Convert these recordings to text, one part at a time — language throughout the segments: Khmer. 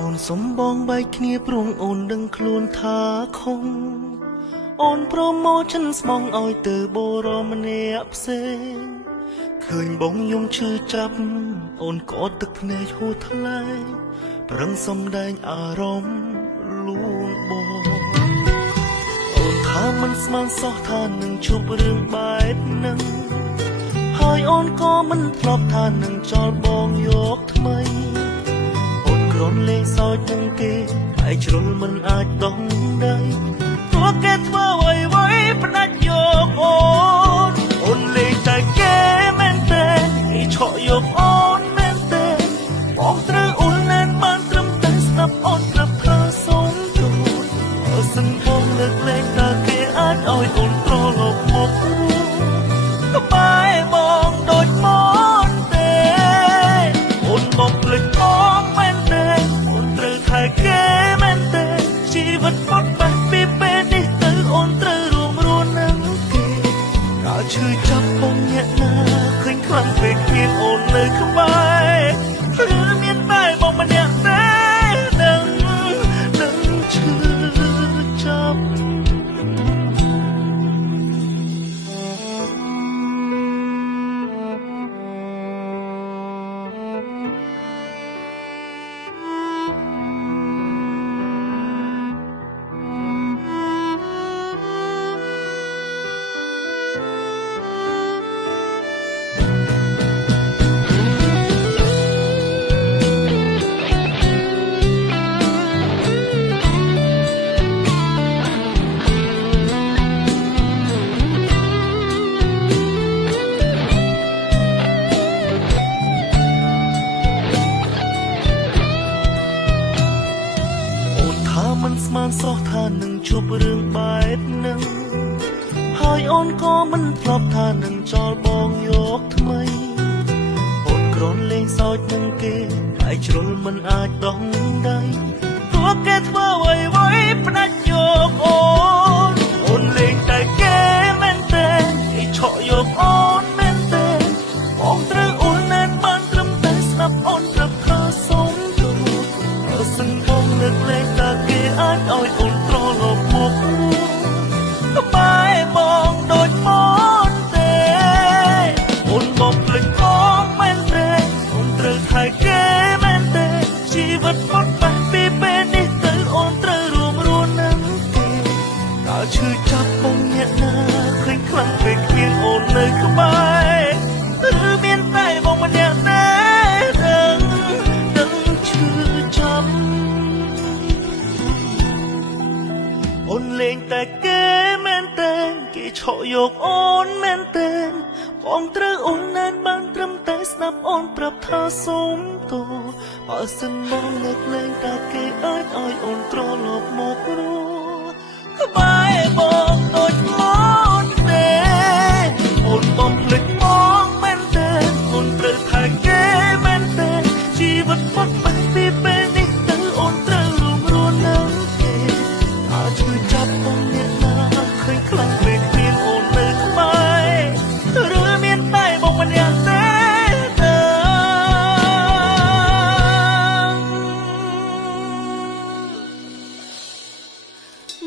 អូនសំបងបែកគ្នាព្រមអូនដឹងខ្លួនថាខំអូនប្រមោចិនស្មងឲ្យទៅបរមម្នាក់ផ្សេងឃើញបងយំឈឺចាប់អូនក៏ទឹកភ្នែកហូរថ្លែងប្រឹងសំដែងអារម្មណ៍លួងបងអូនថាមិនស្មានសោះថានឹងជួបរឿងបែបហ្នឹងហើយអូនក៏មិនធ្លាប់ថានឹងចោលបងយកថ្មីរនលេងសើចនឹងគេហើយជ្រុលមិនអាចដោះដីព្រោះគេធ្វើអ្វីផ្ដាច់យកអូនលេងតែគេមែនទេគេឆក់យកអូនមែនទេបងត្រូវអូនណែនបានត្រឹមតែស្ដាប់អូនប្រាប់ថាសូមទូលបើសិនបងលើកលែងតើគេអាចឲ្យអូនត្រឡប់មកក្បែរបងដូចមកទេអូនមកភ្លេចបងតែគេមែនទេជីវិតបត់បែនពីពេលនេះទៅអូនត្រូវរួមរស់នឹងគេកាលឈឺចាប់បងអ្នកណាឃើញខ្លាំងពេកគ្មានអូននៅក្បែរឬមានតែបងម្នាក់ទេនឹងឈឺចាប់មិនស្មានសោះថានឹងជួបរឿងបែបហ្នឹងហើយអូនក៏មិនធ្លាប់ថានឹងចោលបងយកថ្មីអូនគ្រាន់លេងសើចនឹងគេហើយជ្រុលមិនអាចដោះដីព្រោះគេធ្វើអ្វីផ្ដាច់យកអូនលេងតែគេមែនទេគេឆក់យកអូនមែនទេបងត្រូវអូនណែនបានត្រឹមតែស្ដាប់អូនប្រាប់ថាសូមទូលបើសិនបងលើកលែងតើគេអាចឲ្យអូនត្រឡប់មកក្បែរបងដូចមកទេអូនមកភ្លេចបងមែនទេអូនត្រូវថែគេមែនទេជីវិតបត់បែនពីពេលនេះទៅអូនត្រូវរួមរស់នឹងគេកាលឈឺចាប់បងអ្នកណាឃើញខ្លាំងពេកគ្មានអូននៅក្បែរឬមានតែបងម្នាក់ទេនឹងឈឺចាប់អូនលេងតែគេមែនទេគេឆក់យកអូនមែនទេបងត្រូវអូនណែនបានត្រឹមតែស្ដាប់អូនប្រាប់ថាសូមទោសបើសិនបងលើកលែងតើគេអាចឲ្យអូនត្រឡប់មករស់ក្បែរបងដូចមកទេអូនបងភ្លេចបងមែនទេអូនត្រូវថែគេមែនទេជីវិតបត់បែនពីពេលនេះទៅអូនត្រូវរួមរស់នឹងគេអាចឈឺចាប់បងអ្នកណាឃើញខ្លាំងពេកគ្មានអូននៅក្បែរឬមានតែបងម្នាក់ទេ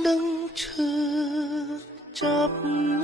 នឹងឈឺចាប់